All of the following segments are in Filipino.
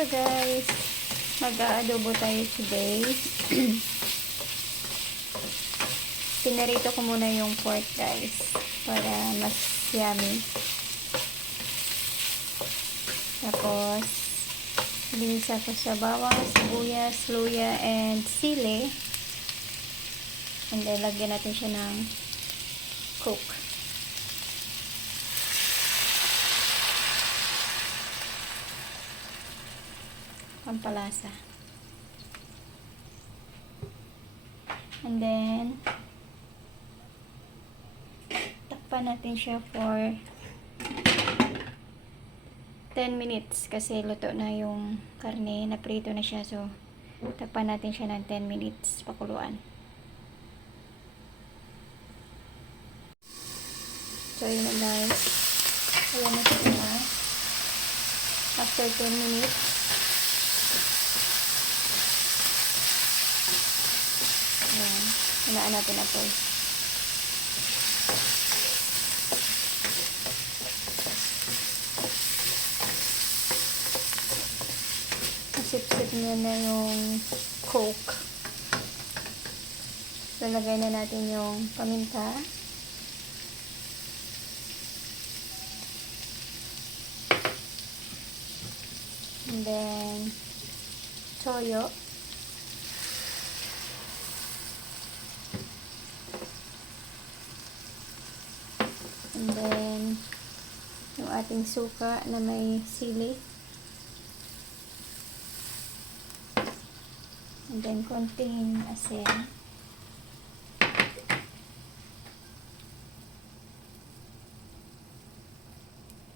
Hello guys, mag-aadobo tayo today. Pinarito ko muna yung pork guys para mas yummy. Tapos binisa ko sa bawang, sibuyas, luya, and sili. And then lagyan natin siya ng coke. Pampalasa. And then takpan natin siya for 10 minutes kasi luto na yung karne, naprito na siya, so takpan natin siya ng 10 minutes pakuluan. So yun na guys, ayan na siya after 10 minutes. Ayan, hinaan natin na po. Sip-sip niya na yung coke. Lalagay na natin yung paminta. And then toyo. And then yung ating suka na may sili. And then konting asin.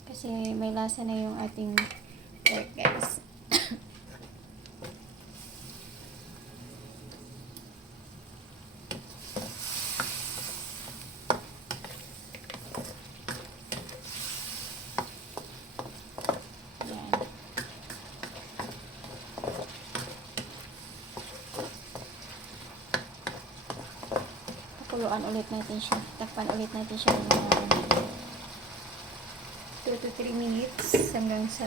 Kasi may lasa na yung ating pork guys. Pakuluan ulit natin siya. Takpan ulit natin siya ng 2 to 3 minutes hanggang sa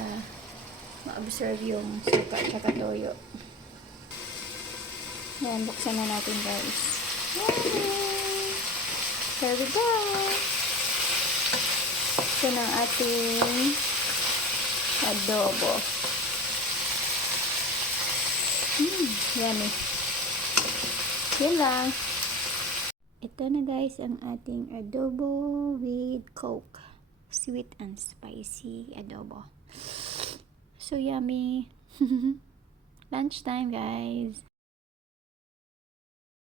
ma-absorb yung suka at saka toyo. Yan, buksan na natin guys. There we go. Ito na ating adobo. Yummy. Yan lang. Ito na guys ang ating adobo with coke. Sweet and spicy adobo. So yummy. Lunchtime guys.